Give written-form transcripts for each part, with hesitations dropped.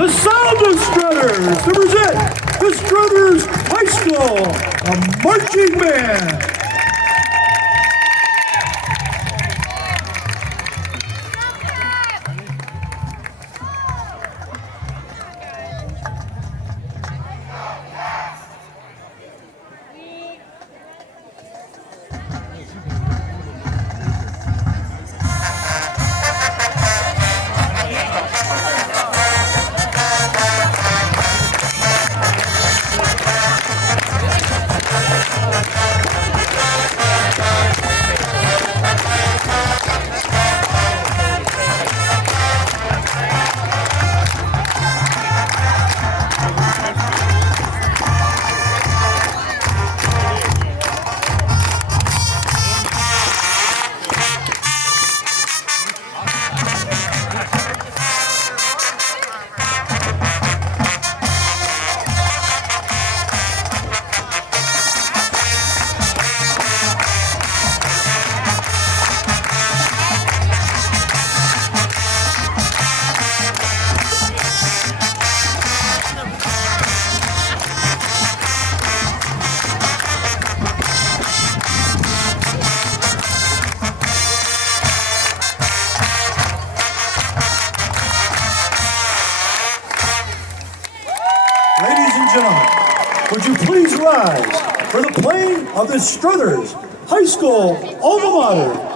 the sound of Struthers to present the Struthers High School, a marching band. Ladies and gentlemen, would you please rise for the playing of the Struthers High School alma mater.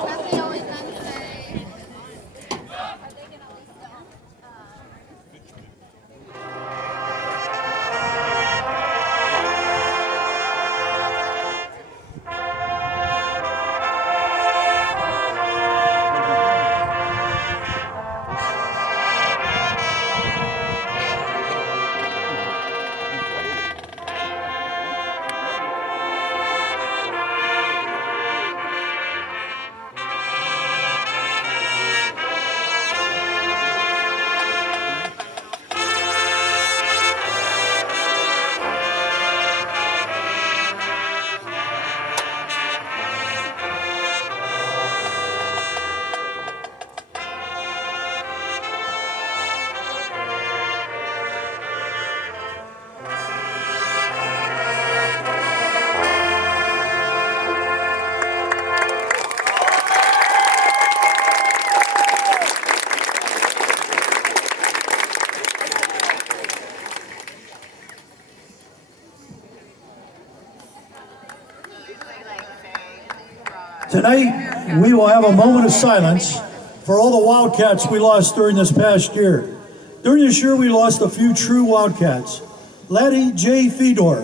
Tonight, we will have a moment of silence for all the Wildcats we lost during this past year. During this year, we lost a few true Wildcats. Laddie J. Fedor,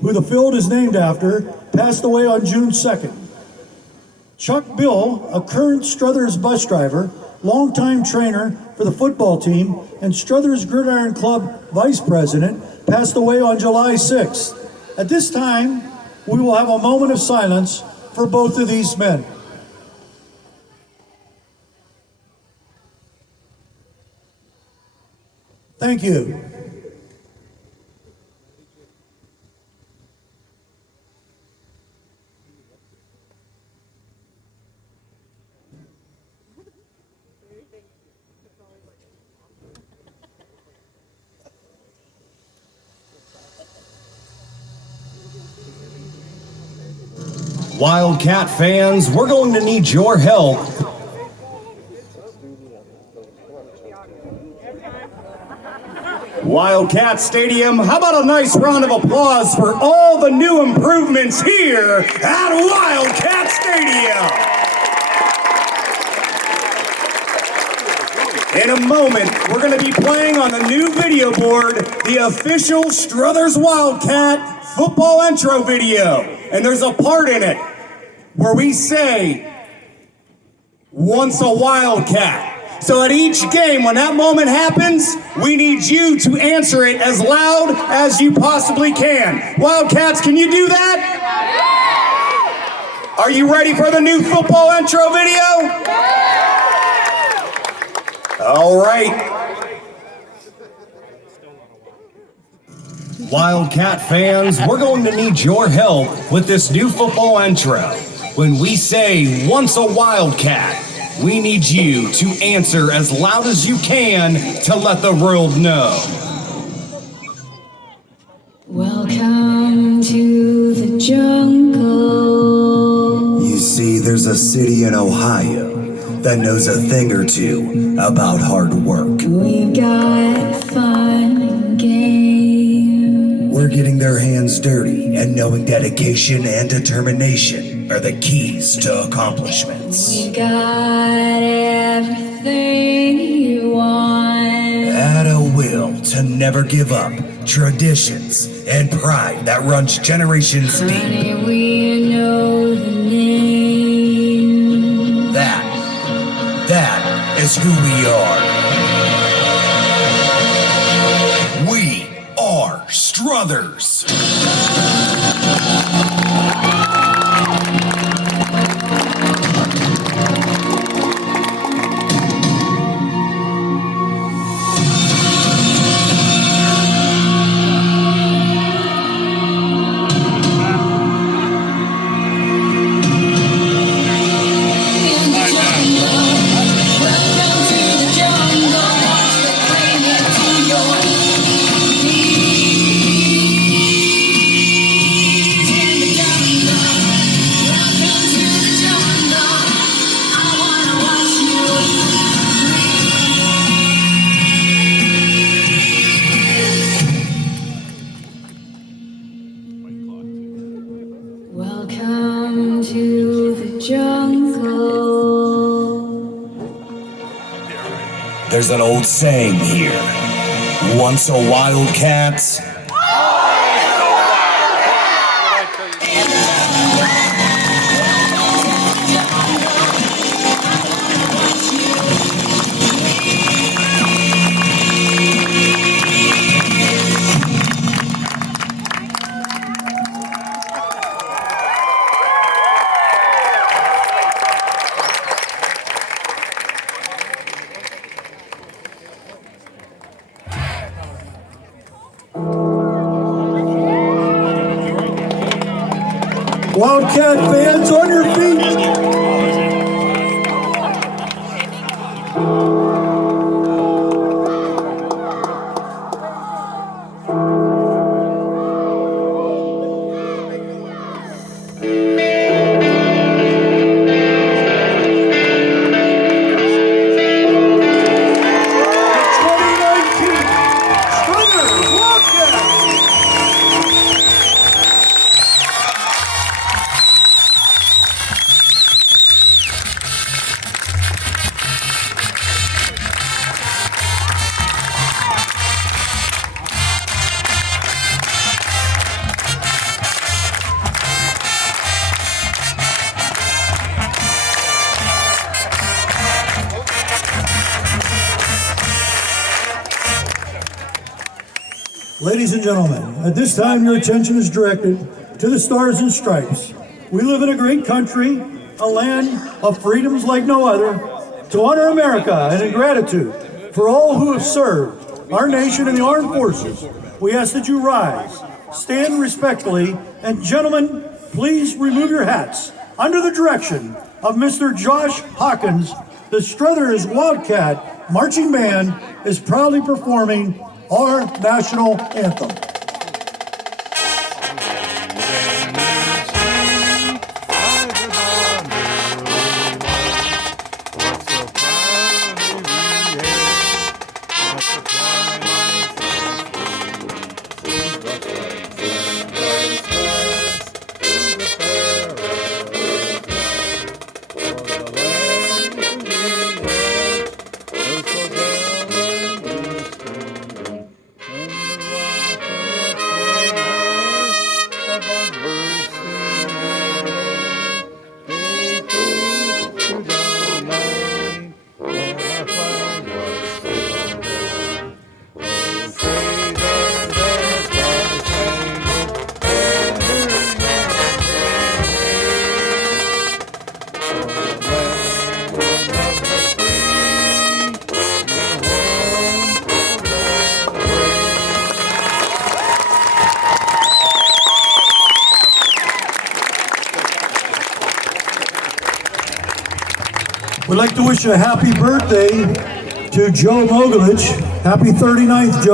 who the field is named after, passed away on June 2nd. Chuck Bill, a current Struthers bus driver, longtime trainer for the football team, and Struthers Gridiron Club vice president, passed away on July 6th. At this time, we will have a moment of silence for both of these men. Thank you. Wildcat fans, we're going to need your help. Wildcat Stadium, how about a nice round of applause for all the new improvements here at Wildcat Stadium. In a moment, we're going to be playing on the new video board, the official Struthers Wildcat football intro video. And there's a part in it where we say, once a Wildcat. So at each game, when that moment happens, we need you to answer it as loud as you possibly can. Wildcats, can you do that? Are you ready for the new football intro video? All right. Wildcat fans, we're going to need your help with this new football intro. When we say, once a Wildcat, we need you to answer as loud as you can to let the world know. Welcome to the jungle. You see, there's a city in Ohio that knows a thing or two about hard work. We've got fun and games. We're getting their hands dirty and knowing dedication and determination are the keys to accomplishments. We got everything you want. Add a will to never give up, traditions, and pride that runs generations deep. Honey, we know the name. That is who we are. We are Struthers. Welcome to the jungle. There's an old saying here. Once a wildcat, Wildcat fans, on your feet. Ladies and gentlemen, at this time your attention is directed to the Stars and Stripes. We live in a great country, a land of freedoms like no other. To honor America and in gratitude for all who have served our nation in the armed forces, we ask that you rise, stand respectfully, and gentlemen, please remove your hats. Under the direction of Mr. Josh Hawkins, the Struthers Wildcat Marching Band is proudly performing our national anthem. to wish a happy birthday to Joe Mogovich. Happy 39th, Joe.